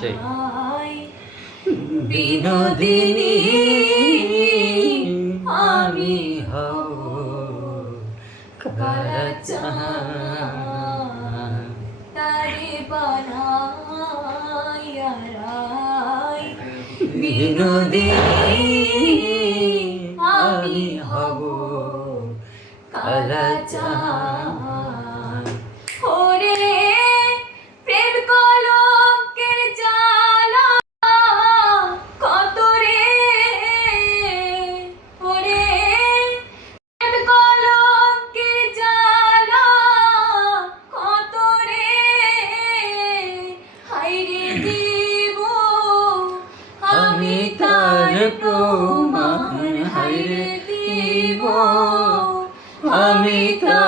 সেই বিনোদিনী আমি হব কালাচান তারে বানাইয়া রাই বিনোদিনী আমি হব কালাচান ওরে প্রেম কলঙ্কের জ্বালা কত রে ওরে প্রেম কলঙ্কের জ্বালা কত রে হায়রে দিব আমি তার প্রমাণ হায়রে দিব আমি তার